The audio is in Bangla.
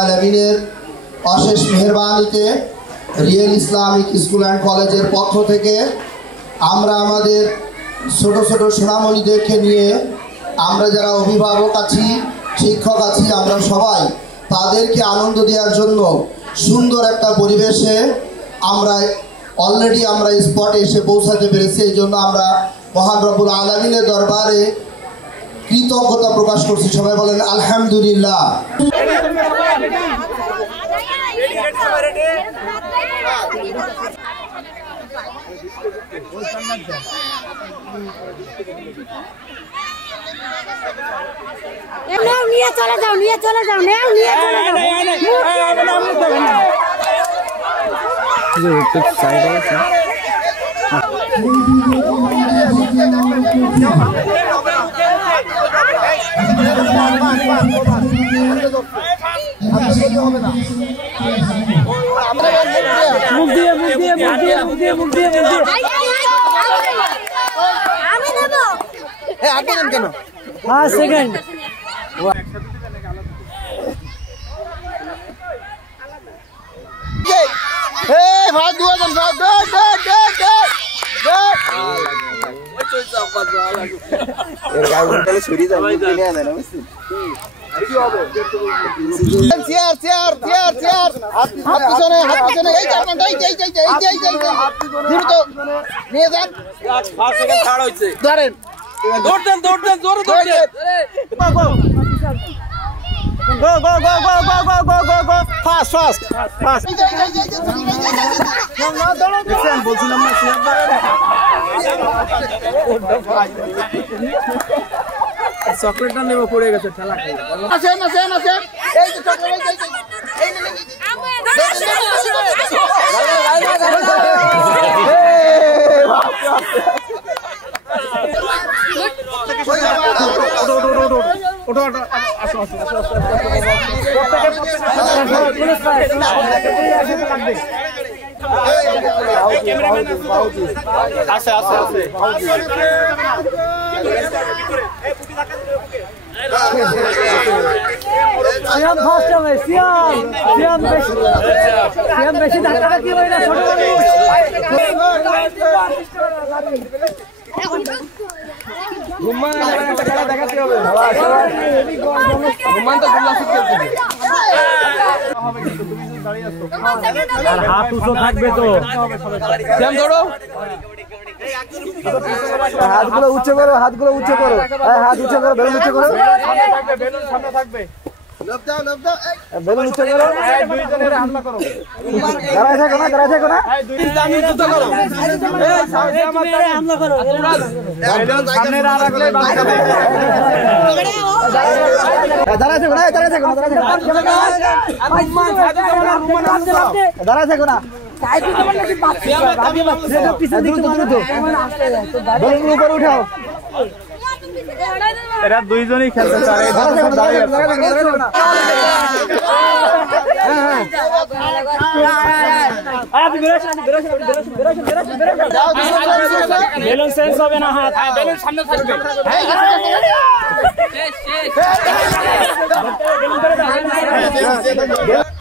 আলামিনের অশেষ মেহেরবানিতে রিয়েল ইসলামিক স্কুল অ্যান্ড কলেজের পক্ষ থেকে আমরা আমাদের ছোট ছোট সোনামণিদেরকে নিয়ে আমরা যারা অভিভাবক আছি, শিক্ষক আছি, আমরা সবাই তাদেরকে আনন্দ দেওয়ার জন্য সুন্দর একটা পরিবেশে আমরা অলরেডি আমরা স্পটে এসে পৌঁছাতে পেরেছি। এই জন্য আমরা মহান রব্বুল আলামিনের দরবারে কৃতজ্ঞতা প্রকাশ করছি। সবাই বলেন আলহামদুলিল্লাহ। নিয়ে চলে যাও, নিয়ে চলে যাও, নিয়ে চলে যাও। কেন? হ্যাঁ, second Go, go, go, go, go, go, go, go, go. Fast, fast, fast. চকলেটটা নেব পড়ে গেছে ঠেলা খাই আছে এই যে চকলেট এই বেশি ধাক্কা কি হয় না ছোট দেখাতে হবে হাত উঁচু থাকবে তো ধরো হাতগুলো উঁচু করো, হাতগুলো উঁচু করো, হাত উঁচু করো, বেলুন উঁচু করো, বেলুন সামনে থাকবে বেলুন উঁচু করো, হামলা করো দাঁড়ায় থাকো না, দাঁড়ায় থাকো না, হামলা করো সামনে না রাখলে দাঁড়ায় থাকো না, দাঁড়ায় থাকো না, দাঁড়ায় থাকো না, বেলুন উপরে উঠাও। এরা দুইজনই খেলতে চায় বেলুন সেন্স হবে না হাত বেলুন সামনে থাকবে